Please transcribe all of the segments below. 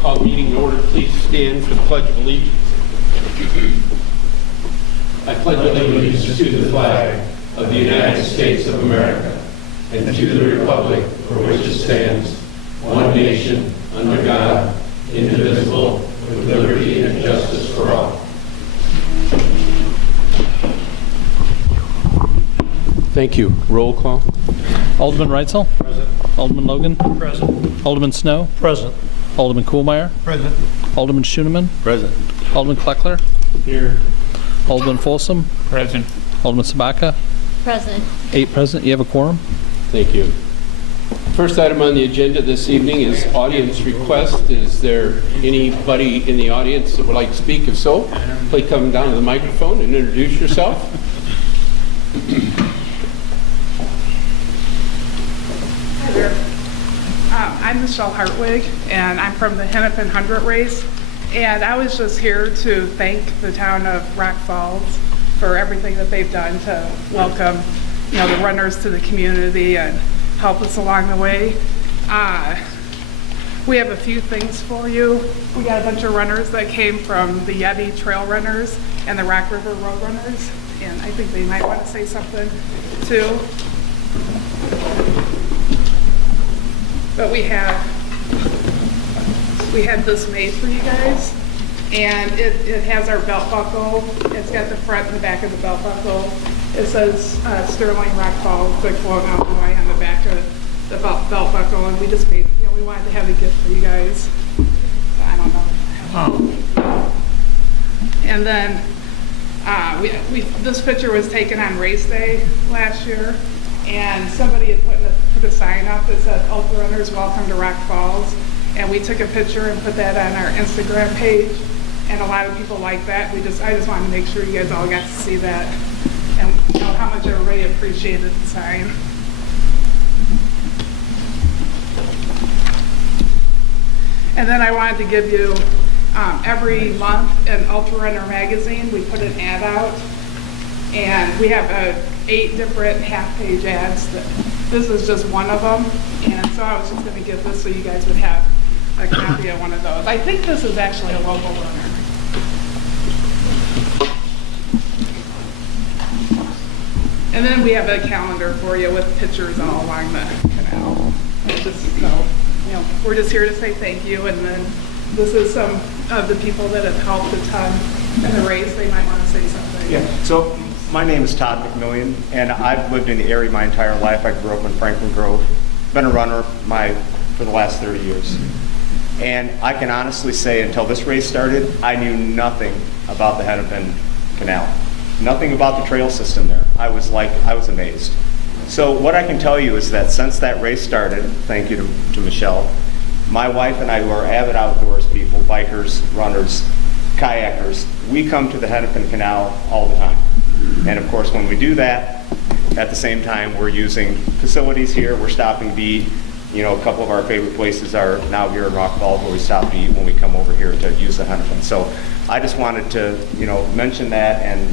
Call the meeting in order. Please stand for the Pledge of Allegiance. I pledge allegiance to the flag of the United States of America and to the republic for which it stands, one nation, under God, indivisible, with liberty and justice for all. Thank you. Roll call. Alderman Reitzel? Present. Alderman Logan? Present. Alderman Snow? Present. Alderman Kuhlmeier? Present. Alderman Schoeneman? Present. Alderman Kleckler? Here. Alderman Folsom? Present. Alderman Sabaka? Present. 8 present. You have a quorum? Thank you. First item on the agenda this evening is audience request. Is there anybody in the audience that would like to speak? If so, please come down to the microphone and introduce yourself. Hi there. I'm Michelle Hartwig, and I'm from the Hennepin 100 race. And I was just here to thank the town of Rock Falls for everything that they've done to welcome, the runners to the community and help us along the way. We have a few things for you. We got a bunch of runners that came from the Yeti Trail Runners and the Rock River Road Runners, and I think they might want to say something too. But we had this made for you guys, and it has our belt buckle. It's got the front and the back of the belt buckle. It says Sterling Rock Falls, Quickflow, Illinois on the back of the belt buckle, and we just made, we wanted to have a gift for you guys. I don't know. And then this picture was taken on race day last year, and somebody had put a sign up that said Ultra Runners Welcome to Rock Falls, and we took a picture and put that on our Instagram page, and a lot of people like that. I just wanted to make sure you guys all got to see that and know how much everybody appreciated the sign. And then I wanted to give you, every month in Ultra Runner magazine, we put an ad out, and we have 8 different half-page ads. This is just one of them, and so I was just going to give this so you guys would have a copy of one of those. I think this is actually a local runner. And then we have a calendar for you with pictures all along the canal. We're just here to say thank you, and then this is some of the people that have helped a ton in the race. They might want to say something. Yeah, so my name is Todd McMillian, and I've lived in the area my entire life. I grew up in Franklin Grove, been a runner for the last 30 years. And I can honestly say until this race started, I knew nothing about the Hennepin Canal, nothing about the trail system there. I was amazed. So what I can tell you is that since that race started, thank you to Michelle, my wife and I, who are avid outdoors people, bikers, runners, kayakers, we come to the Hennepin Canal all the time. And of course, when we do that, at the same time, we're using facilities here. We're stopping to eat. A couple of our favorite places are now here in Rock Falls, where we stop to eat when we come over here to use the Hennepin. So I just wanted to, mention that and,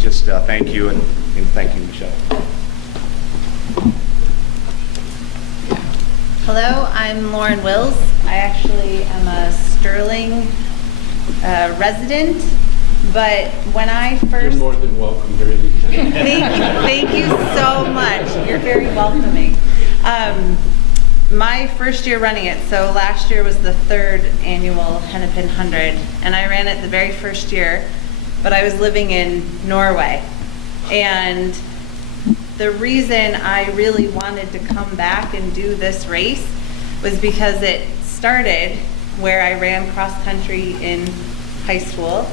just thank you and thank you, Michelle. Hello, I'm Lauren Wills. I actually am a Sterling resident, but when I first... You're more than welcome here anytime. Thank you so much. You're very welcoming. My first year running it, so last year was the 3rd annual Hennepin 100, and I ran it the very first year, but I was living in Norway. And the reason I really wanted to come back and do this race was because it started where I ran cross country in high school,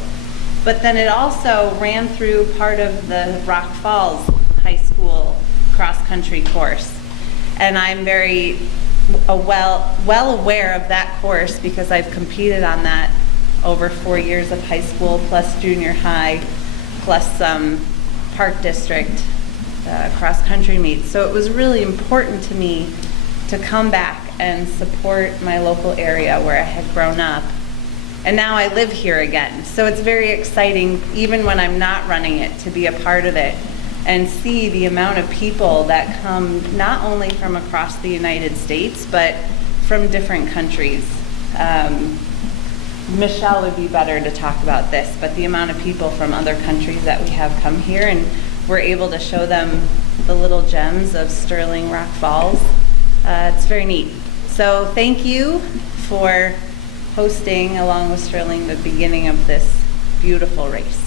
but then it also ran through part of the Rock Falls High School cross country course. And I'm very well aware of that course because I've competed on that over 4 years of high school plus junior high plus some park district cross country meets. So it was really important to me to come back and support my local area where I had grown up. And now I live here again. So it's very exciting, even when I'm not running it, to be a part of it and see the amount of people that come not only from across the United States, but from different countries. Michelle would be better to talk about this, but the amount of people from other countries that we have come here and we're able to show them the little gems of Sterling Rock Falls, it's very neat. So thank you for hosting, along with Sterling, the beginning of this beautiful race.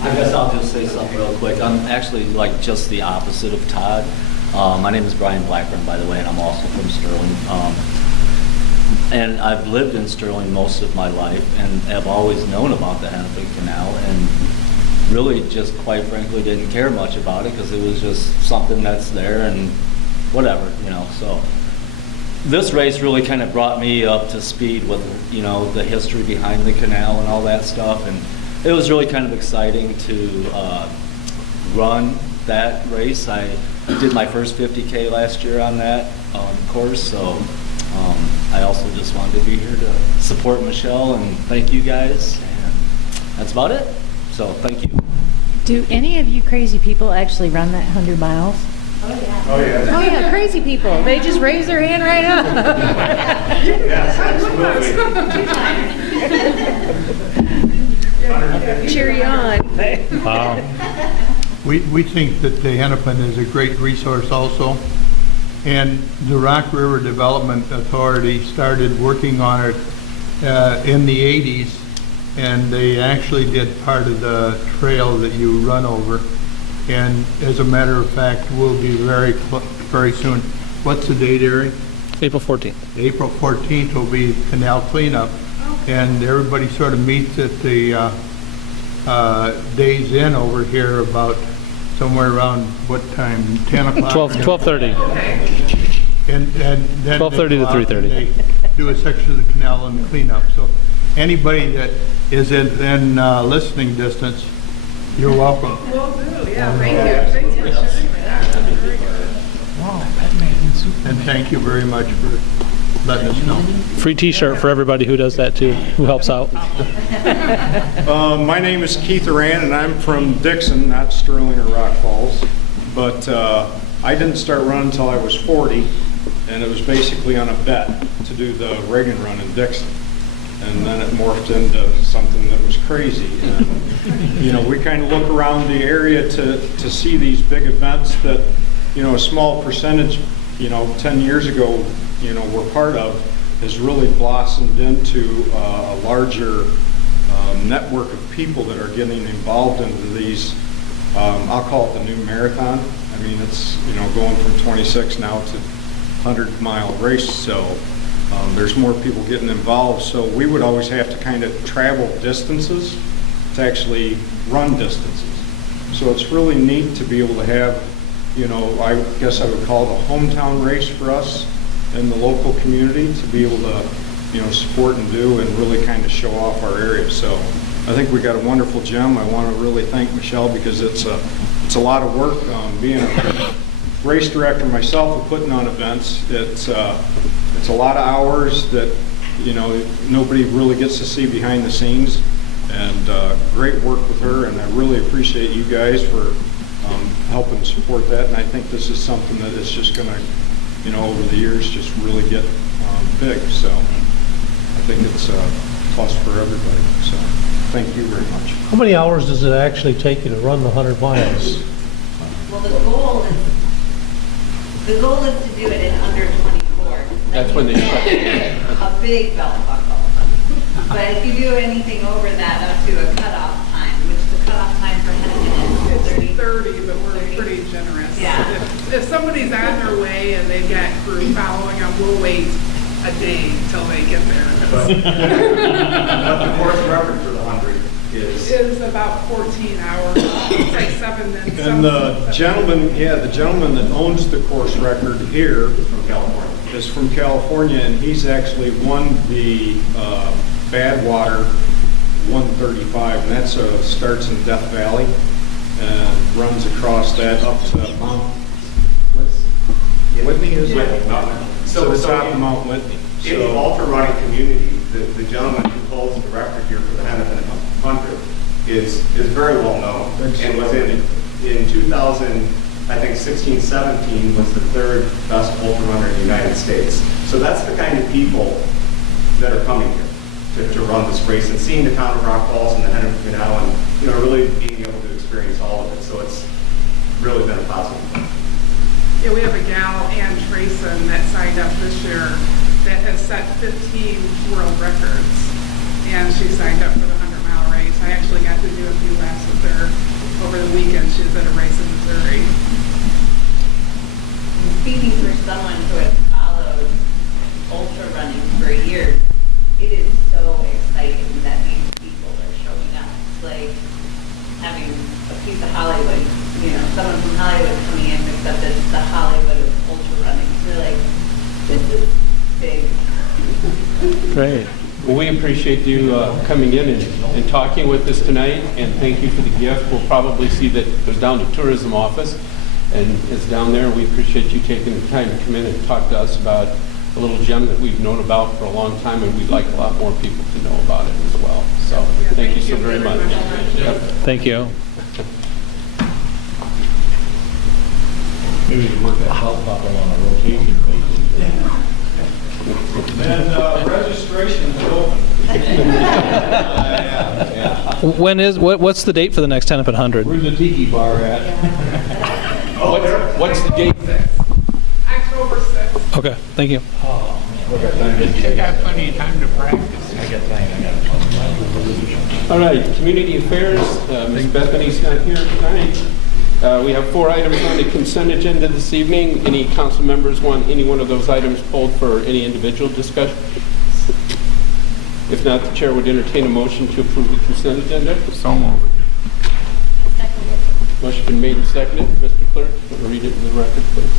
I guess I'll just say something real quick. I'm actually like just the opposite of Todd. My name is Brian Blackburn, by the way, and I'm also from Sterling. And I've lived in Sterling most of my life and have always known about the Hennepin Canal and really just quite frankly didn't care much about it because it was just something that's there and whatever, you know. So this race really kind of brought me up to speed with, you know, the history behind the canal and all that stuff. And it was really kind of exciting to run that race. I did my first 50K last year on that course, so I also just wanted to be here to support Michelle and thank you guys, and that's about it. So thank you. Do any of you crazy people actually run that 100 miles? Oh, yeah. Oh yeah, crazy people. They just raise their hand right up. Yes, absolutely. Cheer you on. Wow. We think that the Hennepin is a great resource also. And the Rock River Development Authority started working on it in the 80s. And they actually did part of the trail that you run over. And as a matter of fact, we'll be very soon. What's the date, Eric? April 14th. April 14th will be canal cleanup. And everybody sort of meets at the Days Inn over here about somewhere around what time? 10 o'clock? 12:30. And then 12:30 to 3:30. They do a section of the canal and clean up. So anybody that is in listening distance, you're welcome. Will do, yeah, thank you. Thanks for sharing that. That's very good. And thank you very much for letting us know. Free T-shirt for everybody who does that too, who helps out. My name is Keith Aran, and I'm from Dixon, not Sterling or Rock Falls. But I didn't start running until I was 40, and it was basically on a bet to do the Reagan run in Dixon. And then it morphed into something that was crazy. And, you know, we kind of look around the area to see these big events that, you know, a small percentage, you know, 10 years ago, you know, we're part of, has really blossomed into a larger network of people that are getting involved into these, I'll call it the new marathon. I mean, it's, you know, going from 26 now to 100-mile race, so there's more people getting involved. So we would always have to kind of travel distances to actually run distances. So it's really neat to be able to have, you know, I guess I would call it a hometown race for us in the local community to be able to, you know, support and do and really kind of show off our area. So I think we got a wonderful gem. I want to really thank Michelle because it's a lot of work. Being a race director myself of putting on events, it's a lot of hours that, you know, nobody really gets to see behind the scenes. And great work with her, and I really appreciate you guys for helping support that. And I think this is something that is just going to, you know, over the years just really get big. So I think it's a plus for everybody. So thank you very much. How many hours does it actually take you to run the 100 miles? Well, the goal is to do it in under 24. That's when they start. A big belt buckle. But if you do anything over that up to a cutoff time, which the cutoff time for Hennepin is It's 30, but we're pretty generous. Yeah. If somebody's on their way and they've got crew following them, we'll wait a day till they get there. But the course record for the 100 Is about 14 hours. It's like 7 minutes. And the gentleman that owns the course record here from California. is from California, and he's actually won the Badwater 135, and that's starts in Death Valley and runs across that up to Mount Whitney, is it? So the top of Mount Whitney. In the ultra running community, the gentleman who holds the record here for the Hennepin 100 is very well known. And was in 2009, I think 16, 17 was the third best ultra runner in the United States. So that's the kind of people that are coming here to run this race and seeing the town of Rock Falls and the Hennepin Canal and, really being able to experience all of it. So it's really been a positive thing. Yeah, we have a gal, Ann Trayson, that signed up this year that has set 15 world records. And she signed up for the 100-mile race. I actually got to do a few laps with her over the weekend. She was at a race in Missouri. Speaking for someone who has followed ultra running for years, it is so exciting that these people are showing up. It's like having a piece of Hollywood, someone from Hollywood coming in, except it's the Hollywood of ultra running. We're like, this is big. Great. Well, we appreciate you coming in and talking with us tonight, and thank you for the gift. We'll probably see that it goes down to tourism office, and it's down there. We appreciate you taking the time to come in and talk to us about a little gem that we've known about for a long time, and we'd like a lot more people to know about it as well. So thank you so very much. Yep. Thank you. Maybe we work that belt buckle on a rotation basis. And registration is open. What's the date for the next Hennepin 100? Where's the tiki bar at? What's the date? October 6th. Okay, thank you. I got plenty of time to practice. All right, community affairs. Ms. Bethany's not here tonight. We have 4 items on the consent agenda this evening. Any council members want any one of those items pulled for any individual discussion? If not, the chair would entertain a motion to approve the consent agenda. So moved. Motion been made and seconded. Mr. Clerk, will you read it in the record, please?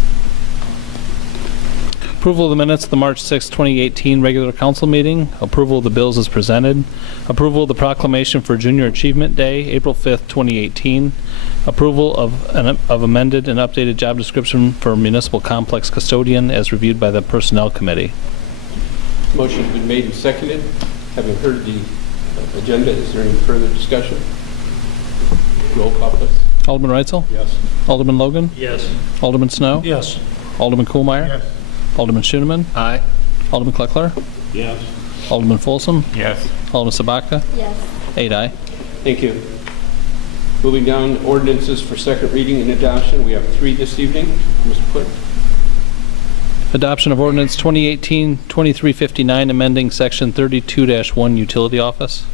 Approval of the minutes of the March 6, 2018 regular council meeting. Approval of the bills as presented. Approval of the proclamation for Junior Achievement Day, April 5th, 2018. Approval of amended and updated job description for municipal complex custodian as reviewed by the Personnel Committee. Motion's been made and seconded. Having heard the agenda, is there any further discussion? Roll call, please. Alderman Reitzel? Yes. Alderman Logan? Yes. Alderman Snow? Yes. Alderman Kuhlmeyer? Yes. Alderman Schoenemann? Aye. Alderman Kleckler? Yes. Alderman Folsom? Yes. Alderman Sabaka? Yes. 8 aye. Thank you. Moving down, ordinances for second reading and adoption. We have 3 this evening. Mr. Clerk. Adoption of ordinance 2018-2359, amending section 32-1 utility office.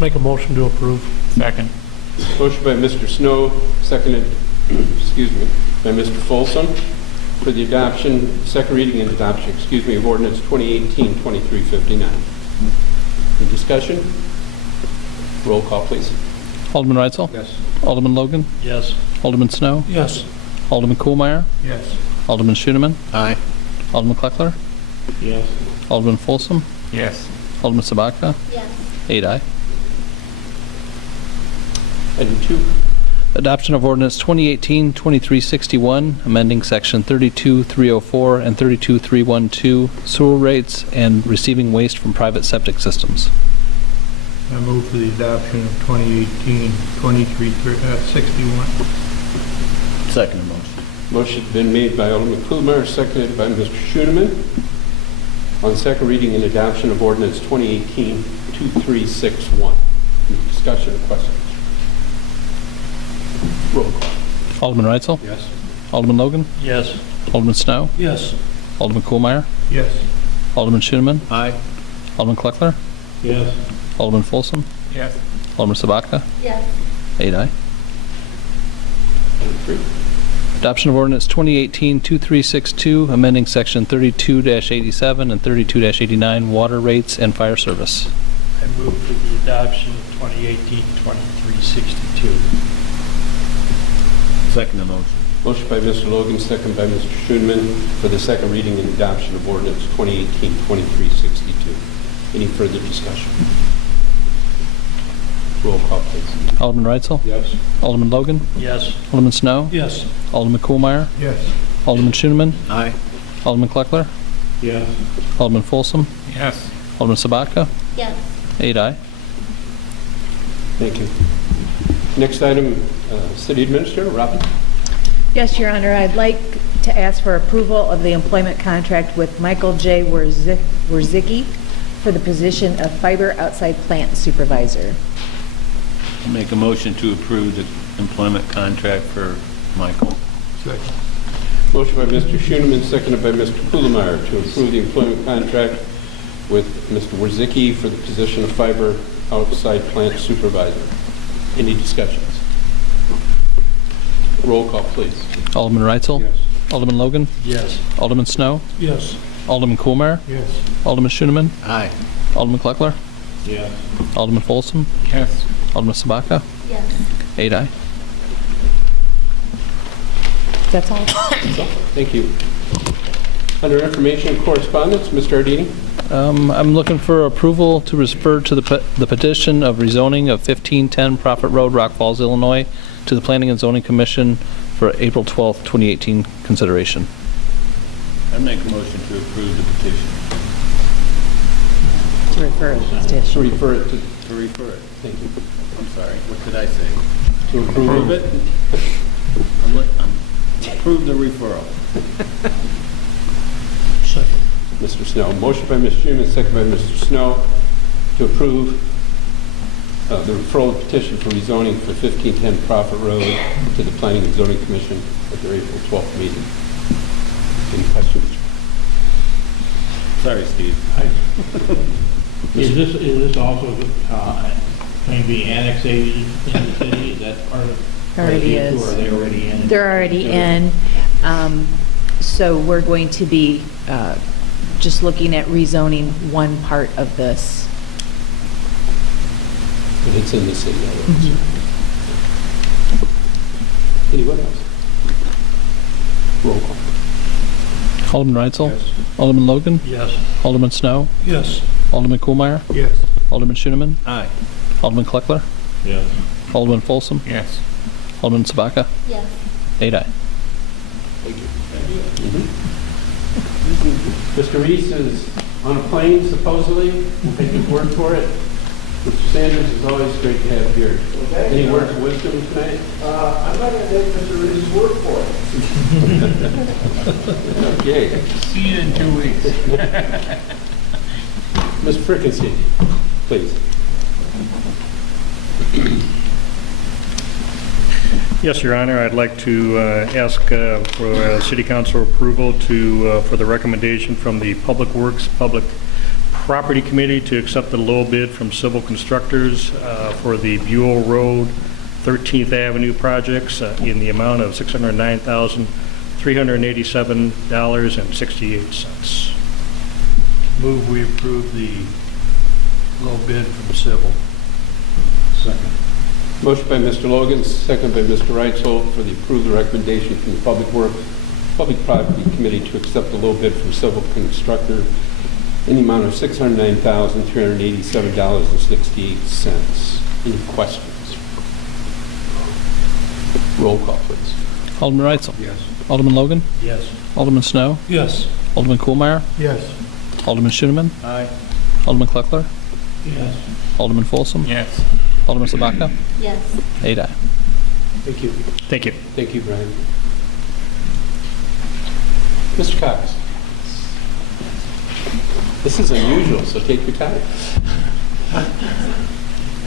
Make a motion to approve. Second. Motion by Mr. Snow, seconded, by Mr. Folsom for the adoption, second reading and adoption, of ordinance 2018-2359. Any discussion? Roll call, please. Alderman Reitzel? Yes. Alderman Logan? Yes. Alderman Snow? Yes. Alderman Kuhlmeyer? Yes. Alderman Schoenemann? Aye. Alderman Kleckler? Yes. Alderman Folsom? Yes. Alderman Sabaka? Yes. 8 aye. Item 2. Adoption of ordinance 2018-2361, amending section 32-304 and 32-312 sewer rates and receiving waste from private septic systems. I move for the adoption of 2018-2361. Second motion. Motion's been made by Alderman Kuhlmeyer, seconded by Mr. Schoenemann on second reading and adoption of ordinance 2018-2361. Any discussion or questions? Roll call. Alderman Reitzel? Yes. Alderman Logan? Yes. Alderman Snow? Yes. Alderman Kuhlmeyer? Yes. Alderman Schoenemann? Aye. Alderman Kleckler? Yes. Alderman Folsom? Yes. Alderman Sabaka? Yes. 8 aye. Item 3. Adoption of ordinance 2018-2362, amending section 32-87 and 32-89 water rates and fire service. I move for the adoption of 2018-2362. Second motion. Motion by Mr. Logan, second by Mr. Schoenemann for the second reading and adoption of ordinance 2018-2362. Any further discussion? Roll call, please. Alderman Reitzel? Yes. Alderman Logan? Yes. Alderman Snow? Yes. Alderman Kuhlmeyer? Yes. Alderman Schoenemann? Aye. Alderman Kleckler? Yes. Alderman Folsom? Yes. Alderman Sabaka? Yes. 8 aye. Thank you. Next item, City Administrator, Robin. Yes, Your Honor, I'd like to ask for approval of the employment contract with Michael J. Wierzicki for the position of fiber outside plant supervisor. Make a motion to approve the employment contract for Michael. Second. Motion by Mr. Schoeneman, seconded by Mr. Kuhlmeyer to approve the employment contract with Mr. Wierzicki for the position of fiber outside plant supervisor. Any discussions? Roll call, please. Alderman Reitzel? Yes. Alderman Logan? Yes. Alderman Snow? Yes. Alderman Coolmeyer? Yes. Alderman Schoeneman? Aye. Alderman Kleckler? Yeah. Alderman Folsom? Yes. Alderman Sabaka? Yes. 8 aye. That's all? Thank you. Under information and correspondence, Mr. Ardini. I'm looking for approval to refer to the petition of rezoning of 1510 Prophet Road, Rock Falls, Illinois, to the Planning and Zoning Commission for April 12th, 2018 consideration. I make a motion to approve the petition. To refer it. To refer it to, To refer it. thank you. I'm sorry, what did I say? To approve it. Approve the referral. Second. Mr. Snow. Motion by Ms. Schuman, second by Mr. Snow to approve the referral petition for rezoning for 1510 Prophet Road to the Planning and Zoning Commission at their April 12th meeting. Any questions? Sorry, Steve. Is this also going to be annexated in the city? Is that part of? Already Or is. are they already in? They're already in. So we're going to be just looking at rezoning one part of this. But it's in the city already. Anyone else? Roll call. Alderman Reitzel? Yes. Alderman Logan? Yes. Alderman Snow? Yes. Alderman Coolmeyer? Yes. Alderman Schoeneman? Aye. Alderman Kleckler? Yes. Alderman Folsom? Yes. Alderman Sabaka? Yes. 8 aye. Thank you. Mr. Reese is on a plane, supposedly. We'll take his word for it. Mr. Sanders is always great to have here. Any words of wisdom tonight? I'm not going to take Mr. Reese's word for it. Okay. See you in 2 weeks. Ms. Frickenstein, please. Yes, Your Honor, I'd like to ask for City Council approval for the recommendation from the Public Works Public Property Committee to accept the low bid from Civil Constructors for the Buell Road 13th Avenue projects in the amount of $609,387.68. Move we approve the low bid from Civil. Second. Motion by Mr. Logan, second by Mr. Reitzel for the approved recommendation from the Public Property Committee to accept the low bid from Civil Constructor in the amount of $609,387.68. Any questions? Roll call, please. Alderman Reitzel? Yes. Alderman Logan? Yes. Alderman Snow? Yes. Alderman Coolmeyer? Yes. Alderman Schoeneman? Aye. Alderman Kleckler? Yes. Alderman Folsom? Yes. Alderman Sabaka? Yes. 8 aye. Thank you. Thank you. Thank you, Brian. Mr. Cox. This is unusual, so take your time.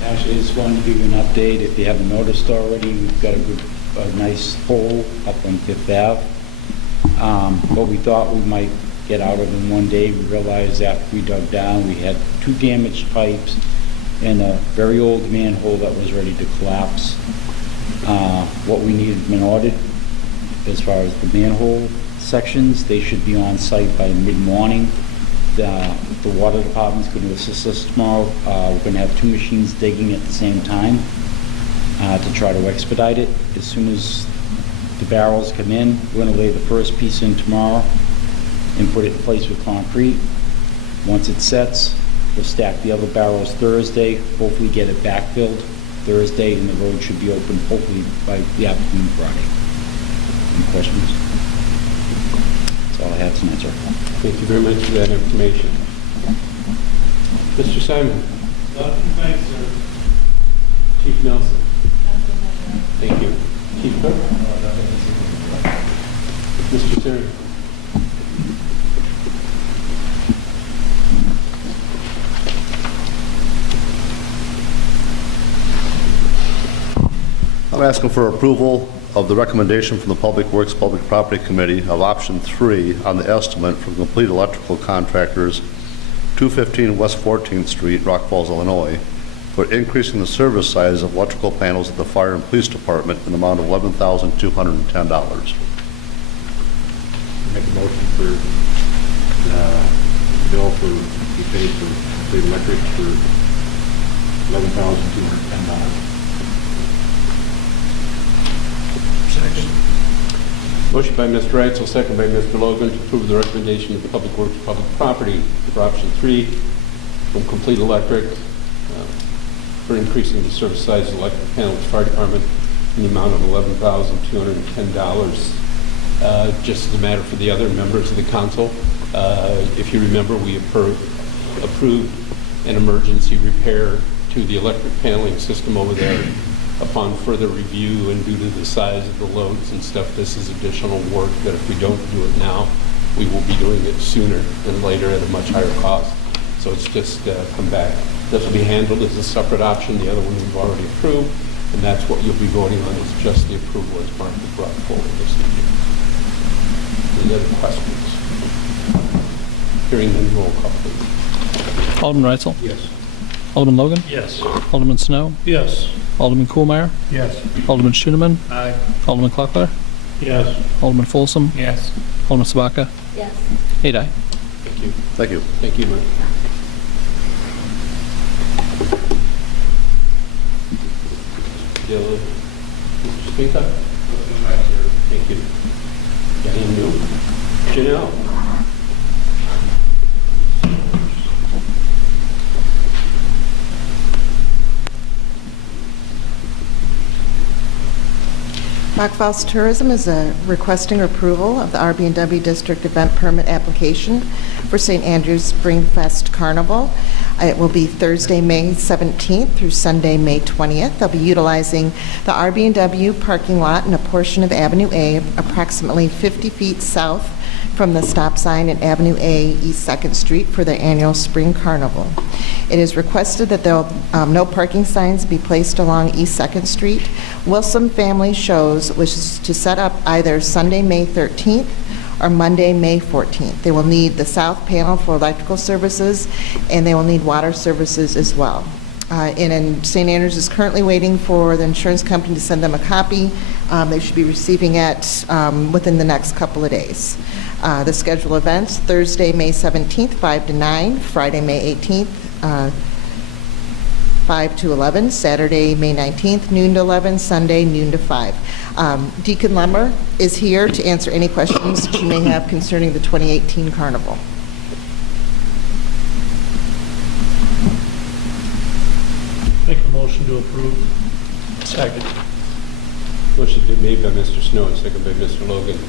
Actually, just wanted to give you an update. If you haven't noticed already, we've got a nice hole up on Fifth Ave. What we thought we might get out of in one day, we realized after we dug down, we had 2 damaged pipes and a very old manhole that was ready to collapse. What we needed been ordered as far as the manhole sections, they should be on site by mid-morning. The water department's going to assist us tomorrow. We're going to have 2 machines digging at the same time to try to expedite it. As soon as the barrels come in, we're going to lay the first piece in tomorrow and put it in place with concrete. Once it sets, we'll stack the other barrels Thursday, hopefully get it backfilled Thursday, and the road should be open hopefully by the afternoon Friday. Any questions? That's all I have tonight, sir. Thank you very much for that information. Mr. Simon. Thanks, sir. Chief Nelson. Thank you. Chief Clerk? Mr. Siri? I'm asking for approval of the recommendation from the Public Works Public Property Committee of option 3 on the estimate from Complete Electrical Contractors, 215 West 14th Street, Rock Falls, Illinois, for increasing the service size of electrical panels at the Fire and Police Department in the amount of $11,210. Make a motion for bill for, be paid for Complete Electric for $11,210. Motion by Mr. Reitzel, second by Mr. Logan, to approve the recommendation of the Public Works Public Property for option 3 from Complete Electric for increasing the service size of electric panel at the fire department in the amount of $11,210. Just as a matter for the other members of the council, if you remember, we approved an emergency repair to the electric paneling system over there. Upon further review and due to the size of the loads and stuff, this is additional work that if we don't do it now, we will be doing it sooner than later at a much higher cost. So it's just come back. This will be handled as a separate option. The other one we've already approved, and that's what you'll be voting on is just the approval as Mark has brought forward this evening. Any other questions? Hearing none, roll call, please. Alderman Reitzel? Yes. Alderman Logan? Yes. Alderman Snow? Yes. Alderman Kuhlmeier? Yes. Alderman Schooneman? Aye. Alderman Kleckler? Yes. Alderman Folsom? Yes. Alderman Sabaka? Yes. 8 aye. Thank you. Thank you. Thank you, Mark. Mr. Speaker? Thank you. Got any new? Janelle? Rock Falls Tourism is requesting approval of the RB&W District Event Permit application for St. Andrew's Spring Fest Carnival. It will be Thursday, May 17th through Sunday, May 20th. They'll be utilizing the RB&W parking lot and a portion of Avenue A, approximately 50 feet south from the stop sign at Avenue A, East 2nd Street for their annual Spring Carnival. It is requested that no parking signs be placed along East 2nd Street. Wilson Family Shows wishes to set up either Sunday, May 13th or Monday, May 14th. They will need the south panel for electrical services, and they will need water services as well. And St. Andrews is currently waiting for the insurance company to send them a copy. They should be receiving it within the next couple of days. The scheduled events, Thursday, May 17th, 5 to 9, Friday, May 18th, 5 to 11, Saturday, May 19th, noon to 11, Sunday, noon to 5. Deacon Lemmer is here to answer any questions that you may have concerning the 2018 Carnival. Make a motion to approve. Second. Motion been made by Mr. Snow and second by Mr. Logan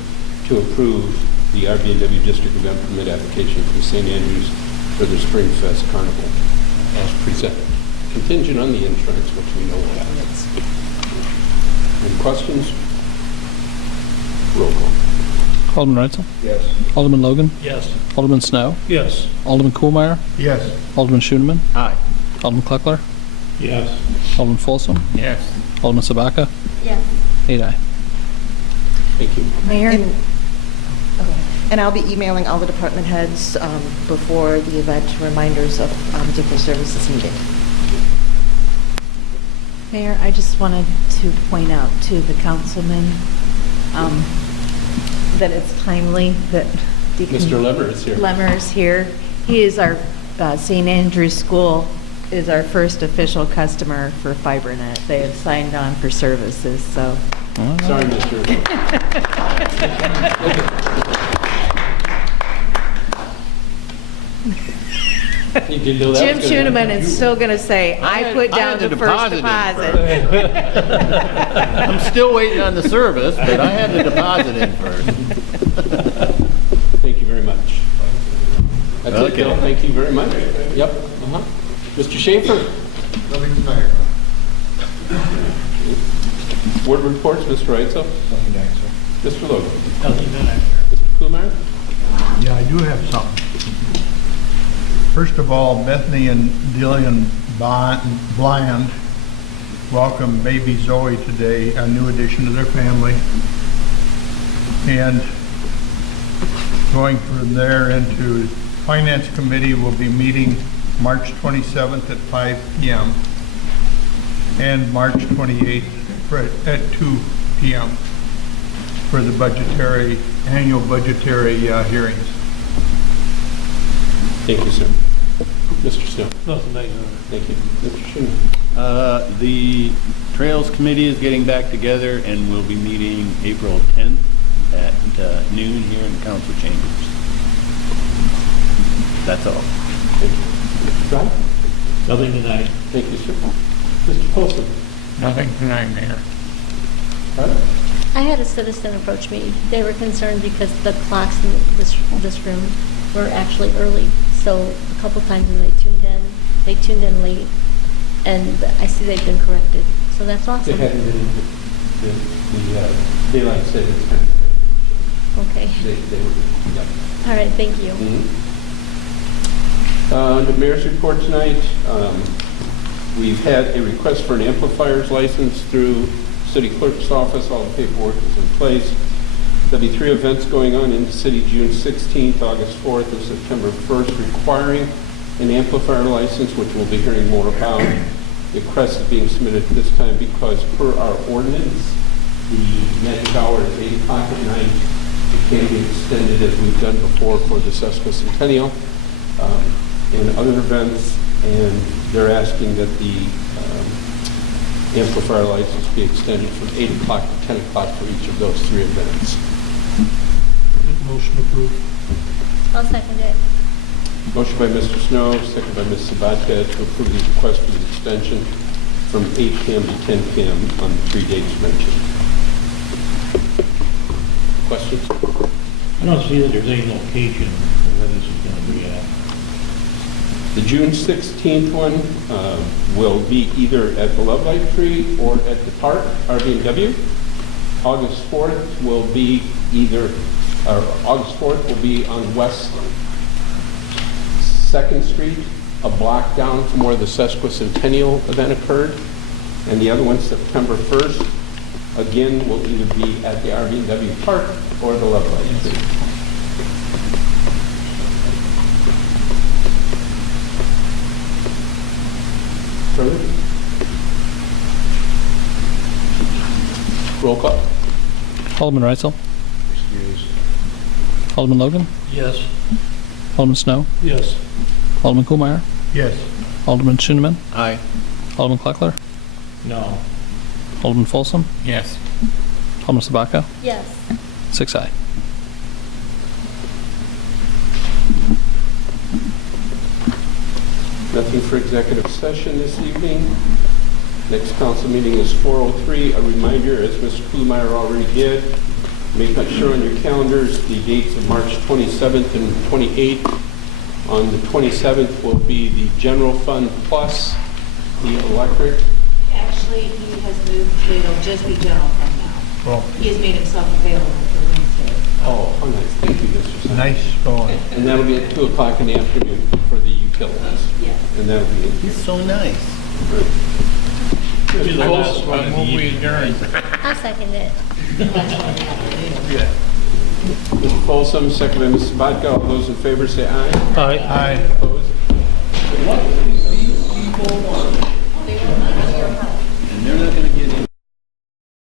to approve the RB&W District Event Permit application from St. Andrews for the Spring Fest Carnival as presented. Contingent on the insurance, which we know will happen. Any questions? Roll call. Alderman Reitzel? Yes. Alderman Logan? Yes. Alderman Snow? Yes. Alderman Kuhlmeier? Yes. Alderman Schooneman? Aye. Alderman Kleckler? Yes. Alderman Folsom? Yes. Alderman Sabaka? Yes. 8 aye. Thank you. Mayor? And I'll be emailing all the department heads before the event, reminders of different services needed. Mayor, I just wanted to point out to the councilman that it's timely that Deacon Mr. Lemmer is here. Lemmer is here. He is our, St. Andrew's School is our first official customer for FiberNet. They have signed on for services, so. Sorry, Mr. You didn't know that Jim was gonna Schooneman is still going to say, I put down the first deposit. I'm still waiting on the service, but I had the deposit in first. Thank you very much. That's it, Okay. Bill. Thank you very much. Yep. Mr. Schaefer? Nothing tonight. Board reports, Mr. Reitzel. Nothing to answer. Mr. Logan. Nothing to answer. Mr. Kuhlmeyer. Yeah, I do have something. First of all, Bethany and Dillian Bland welcome baby Zoe today, a new addition to their family. And going from there into Finance Committee will be meeting March 27th at 5 p.m. and March 28th at 2 p.m. for the annual budgetary hearings. Thank you, sir. Mr. Snow. Nothing to answer. Thank you. Mr. Schuman. The Trails Committee is getting back together and will be meeting April 10th at noon here in council chambers. That's all. Thank you. Mr. Brown. Nothing tonight. Thank you, sir. Mr. Polson. Nothing tonight, Mayor. Carter. I had a citizen approach me. They were concerned because the clocks in this room were actually early. So a couple times when they tuned in late, and I see they've been corrected. So that's awesome. They hadn't been in the daylight savings time. Okay. They were, yeah. All right, thank you. The mayor's report tonight, we've had a request for an amplifiers license through city clerk's office. All the paperwork is in place. There'll be 3 events going on in the city June 16th, August 4th, and September 1st requiring an amplifier license, which we'll be hearing more about. The request is being submitted this time because per our ordinance, the magic hour is 8 o'clock at night. It can be extended as we've done before for the sesquicentennial and other events, and they're asking that the amplifier license be extended from 8 o'clock to 10 o'clock for each of those 3 events. Motion approved. I'll second it. Motion by Mr. Snow, second by Ms. Sabatka to approve the request for the extension from 8 p.m. to 10 p.m. on the 3 dates mentioned. Questions? I don't see that there's any location where this is going to be at. The June 16th one will be either at the Love Light Tree or at the park, RB&W. August 4th will be August 4th will be on West 2nd Street, a block down from where the sesquicentennial event occurred. And the other one, September 1st, again, will either be at the RB&W Park or the Love Light Tree. Further? Roll call. Alderman Reitzel. Excuse. Alderman Logan. Yes. Alderman Snow. Yes. Alderman Kuhlmeyer. Yes. Alderman Schoenemann. Aye. Alderman Kleckler. No. Alderman Folsom. Yes. Alderman Sabaka. Yes. 6 aye. Nothing for executive session this evening. Next council meeting is 4:03. A reminder, as Mr. Kuhlmeyer already did, make sure on your calendars the dates of March 27th and 28th. On the 27th will be the general fund plus the electric. Actually, he has moved, it'll just be general fund now. Well, He has made himself available for Wednesday. Oh, how nice. Thank you, Mr. Snow. nice going. And that'll be at 2 o'clock in the afternoon for the utilities. Yes. And that'll be He's so nice. Be the last one in the evening. I'll second it. Mr. Folsom, second by Ms. Sabatka. All those in favor say aye. Aye. Aye. Opposed?